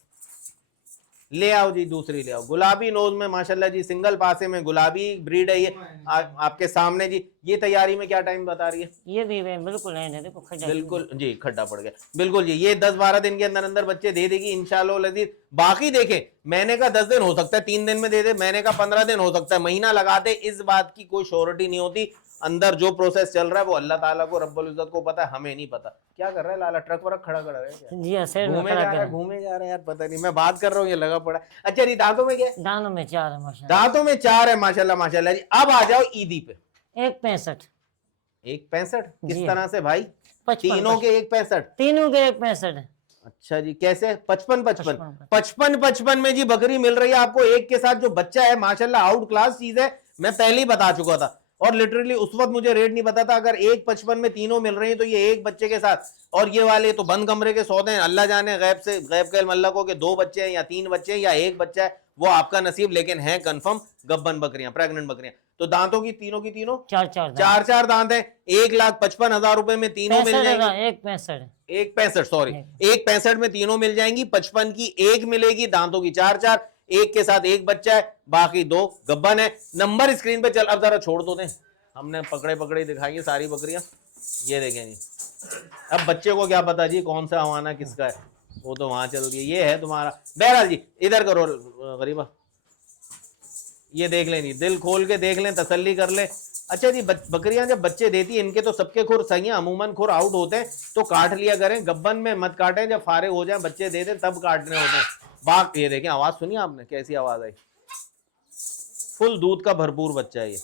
ले आओ जी, दूसरी ले आओ। गुलाबी नोज में माशाल्लाह जी, सिंगल पासे में, गुलाबी ब्रीड है ये। आपके सामने जी। ये तैयारी में क्या टाइम बता रही है, ये भी बिल्कुल है, देखो खड्डा, बिल्कुल जी, खड्डा पड़ गया बिल्कुल जी। ये 10-12 दिन के अंदर अंदर बच्चे दे देगी इंशाल्लाह लजीज। बाकी देखें, महीने का 10 दिन हो सकता है, 3 दिन में दे दे, महीने का 15 दिन हो सकता है, महीना लगा दे, इस बात की कोई श्योरिटी नहीं होती। अंदर जो प्रोसेस चल रहा है वो अल्लाह ताला को, रब्बुल इज्जत को पता है, हमें नहीं पता। क्या कर रहा है लाला, ट्रक वरक खड़ा कर रहा है क्या? जी सर, घूमे जा रहा है, घूमे जा रहा है यार, पता नहीं, मैं बात कर रहा हूँ ये लगा पड़ा। अच्छा जी, दांतों में क्या है, दानों में 4 है माशाल्लाह, दांतों में 4 है माशाल्लाह माशाल्लाह जी। अब आ जाओ ईदी पे। 1.65, 1.65 किस जी। तरह से भाई, 55, तीनों के 1.65? तीनों के 1.65 अच्छा जी, कैसे 55 में जी बकरी मिल रही है आपको, एक के साथ जो बच्चा है माशाल्लाह आउट क्लास चीज है। मैं पहले ही बता चुका था, और लिटरली उस वक्त मुझे रेट नहीं पता था। अगर 1.55 में तीनों मिल रही हैं, तो ये एक बच्चे के साथ, और ये वाले तो बंद कमरे के सौदे हैं। अल्लाह जाने गैब से, गैब के इल्म अल्लाह को, कि 2 बच्चे हैं या 3 बच्चे हैं या 1 बच्चा है, वो आपका नसीब, लेकिन है कंफर्म गब्बन बकरियां, प्रेग्नेंट बकरियां। तो दांतों की तीनों 4 दांत है। 1,55,000 रुपए में तीनों मिल जाएंगी। 1.65 सॉरी, 1.65 में तीनों मिल जाएंगी। 55 की एक मिलेगी, दांतों की 4, एक के साथ एक बच्चा है, बाकी 2 गब्बन है। नंबर स्क्रीन पे चल, अब जरा छोड़ दो दें, हमने पकड़े पकड़े दिखाई है सारी बकरियां। ये देखें जी, अब बच्चे को क्या पता जी कौन सा हवाना किसका है, वो तो वहां चल रही है। ये है तुम्हारा। बहरहाल जी, इधर करो गरीबा, ये देख लें जी, दिल खोल के देख लें, तसल्ली कर ले। अच्छा जी, बकरियां जब बच्चे देती है, इनके तो सबके खुर सही है, अमूमन खुर आउट होते हैं, तो काट लिया करें। गब्बन में मत काटें, जब फारिग हो जाए बच्चे दे दें तब काटने होते हैं। बाक ये देखें, आवाज सुनी आपने, कैसी आवाज आई, फुल दूध का भरपूर बच्चा है ये।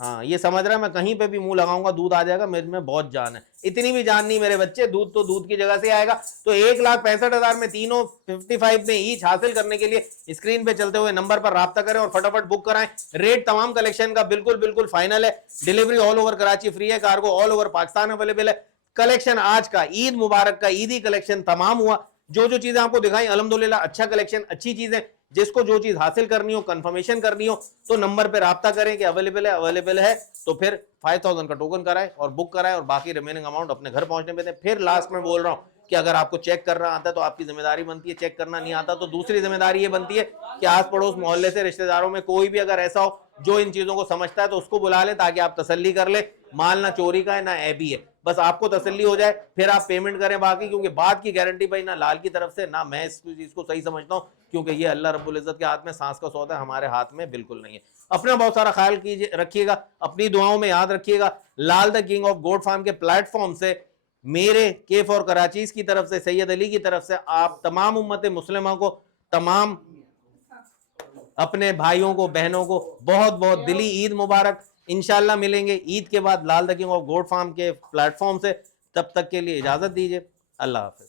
हाँ, ये समझ रहा है मैं कहीं पे भी मुंह लगाऊंगा दूध आ जाएगा, मेरे में बहुत जान है। इतनी भी जान नहीं मेरे बच्चे, दूध तो दूध की जगह से आएगा। तो 1,65,000 में तीनों 55 में ईच हासिल करने के लिए स्क्रीन पे चलते हुए नंबर पर राब्ता करें और फटाफट बुक कराएं। रेट तमाम कलेक्शन का बिल्कुल बिल्कुल फाइनल है। Delivery all over Karachi free है, cargo all over Pakistan available है। कलेक्शन आज का, ईद मुबारक का ईदी कलेक्शन तमाम हुआ। जो जो चीजें आपको दिखाई अल्हम्दुलिल्लाह अच्छा कलेक्शन, अच्छी चीजें। जिसको जो चीज हासिल करनी हो, कंफर्मेशन करनी हो, तो नंबर पे राब्ता करें कि अवेलेबल है, तो फिर 5000 का टोकन कराएं और बुक कराएं, और बाकी रिमेनिंग अमाउंट अपने घर पहुंचने पे दें। फिर लास्ट में बोल रहा हूं कि अगर आपको चेक करना आता है तो आपकी जिम्मेदारी बनती है, चेक करना नहीं आता तो दूसरी जिम्मेदारी ये बनती है कि आस पड़ोस मोहल्ले से, रिश्तेदारों में कोई भी अगर ऐसा हो जो इन चीजों को समझता है, तो उसको बुला ले, ताकि आप तसल्ली कर ले। माल ना चोरी का है ना ऐबी है, बस आपको तसल्ली हो जाए, फिर आप पेमेंट करें बाकी, क्योंकि बाद की गारंटी भाई ना लाल की तरफ से ना मैं इस चीज को सही समझता हूँ, क्योंकि ये अल्लाह रब्बुल इज्जत के हाथ में, सांस का सौदा है, हमारे हाथ में बिल्कुल नहीं है। अपना बहुत सारा ख्याल कीजिए, रखिएगा, अपनी दुआओं में याद रखिएगा। Lal the king of goat farm के प्लेटफॉर्म से मेरे केफ और कराचीज की तरफ से, सैयद अली की तरफ से आप तमाम उम्मत मुस्लिमा को, तमाम अपने भाइयों को, बहनों को बहुत बहुत दिली ईद मुबारक। इंशाल्लाह मिलेंगे ईद के बाद Lal the king of goat farm के प्लेटफॉर्म से। तब तक के लिए इजाजत दीजिए। अल्लाह हाफिज।